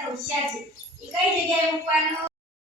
જગ્યા ઊંચા છે એ કઈ જગ્યાએ મૂકવાનો